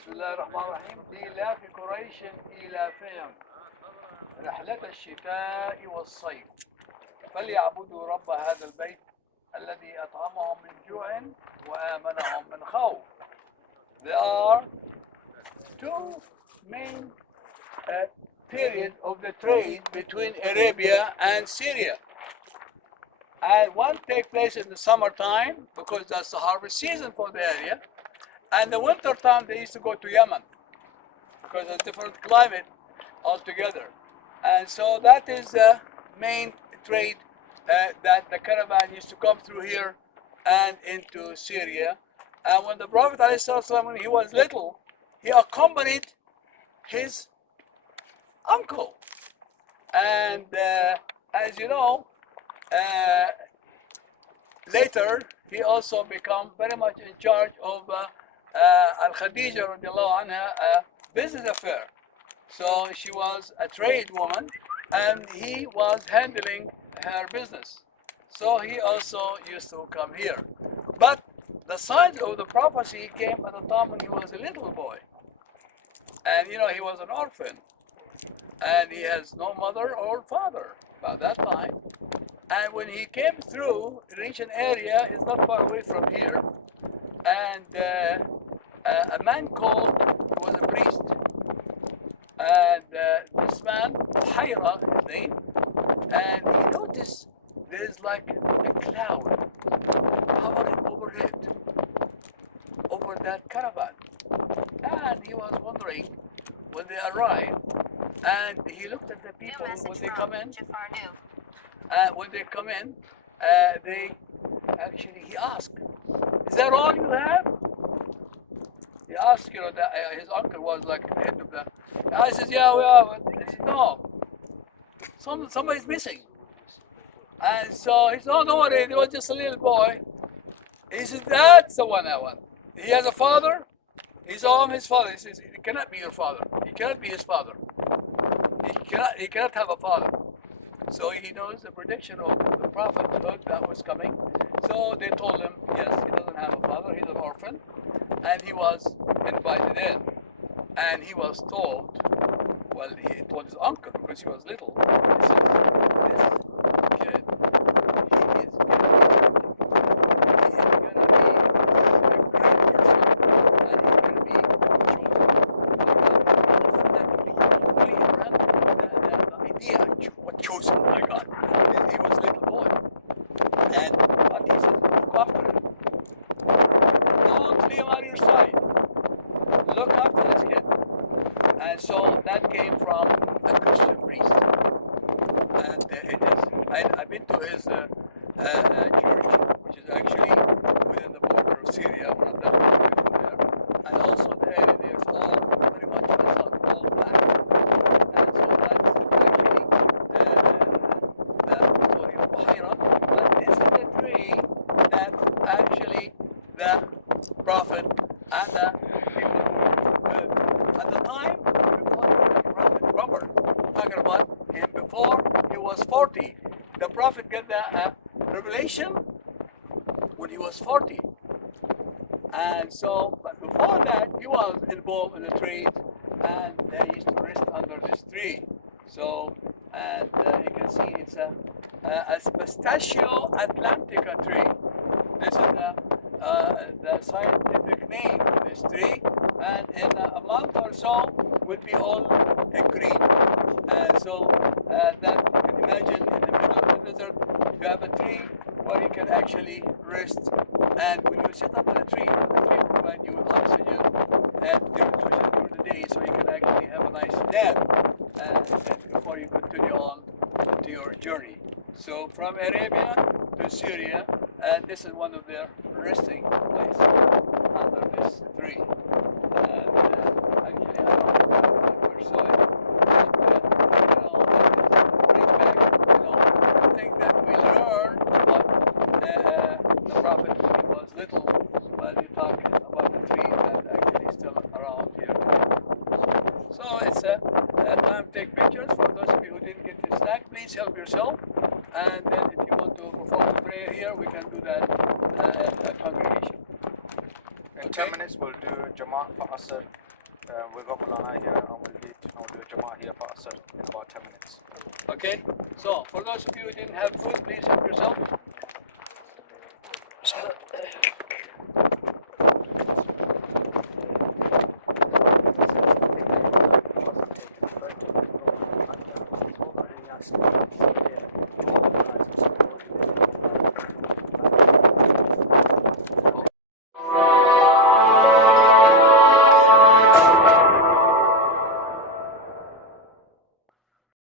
بسم الله الرحمن الرحيم. لإيلاف قريش إيلافهم رحلة الشتاء والصيف فليعبدوا رب هذا البيت الذي أطعمهم من جوع وآمنهم من خوف. There are two main periods of the trade between Arabia and Syria. And one takes place in the summertime because that's the harvest season for the area. And the winter time they used to go to Yemen because of different climate altogether. And so that is the main trade that the caravan used to come through here and into Syria. And when the Prophet ﷺ, when he was little, he accompanied his uncle. And as you know, later he also became very much in charge of Al-Khadija radiallahu anha business affair. So she was a trade woman and he was handling her business. So he also used to come here. But the sign of the prophecy came at the time when he was a little boy. And you know, he was an orphan. And he has no mother or father by that time. And when he came through, reached an area, it's not far away from here, and a man called, he was a priest, and this man, Haram, his name, and he noticed there's like a cloud hovering overhead, over that caravan. And he was wondering when they arrived, and he looked at the people when they come in. When they come in, he asked, "Is that all you have?" He asked, you know, that his uncle was like the head of the. I said, "Yeah, we have." He said, "No, somebody's missing." And so he said, "Oh, don't worry, it was just a little boy." He said, "That's the one I want. He has a father." He saw him, his father. He says, "He cannot be your father. He cannot be his father. He cannot have a father." So he knows the prediction of the prophethood that was coming. So they told him, yes, he doesn't have a father, he's an orphan. And he was invited in. And he was told, well, he told his uncle because he was little, he says, "This kid, he is going to be a great person. And he's going to be chosen." The idea, what chosen? Oh my God, he was a little boy. And what he says, look after him. Don't leave him on your side. Look after this kid. And so that came from a Christian priest. And it is, I've been to his church, which is actually within the border of Syria, one of them from there. And also the area there is all very much Muslim, all black. And so that's actually the story of Haram. But this is the tree that actually the Prophet and the people who lived at the time before he was a prophet. Remember, I'm talking about him before he was 40. The Prophet got the revelation when he was 40. And so, but before that, he was involved in the trade and they used to rest under this tree. So, and you can see it's a Pistachio atlantica tree. This is the scientific name of this tree, and in a month or so will be all green. And so that you can imagine in the middle of the desert you have a tree where you can actually rest, and when you sit under the tree provides you with oxygen and during the day, so you can actually have a nice nap and before you continue on to your journey. So from Arabia to Syria, and this is one of their resting places under this tree. And actually, I don't know if we're saw it, but you know, bring back, you know, the thing that we learned about the Prophet when he was little, while you're talking about the tree that actually is still around here. So it's a time to take pictures. For those of you who didn't get your snack, please help yourself. And then if you want to perform a prayer here, we can do that at congregation. In 10 minutes, we'll do Jamaat for Asr We've got Mulana here and we'll do a Jama'ah here for Asr in about 10 minutes. Okay? So, for those of you who didn't have food, please help yourself.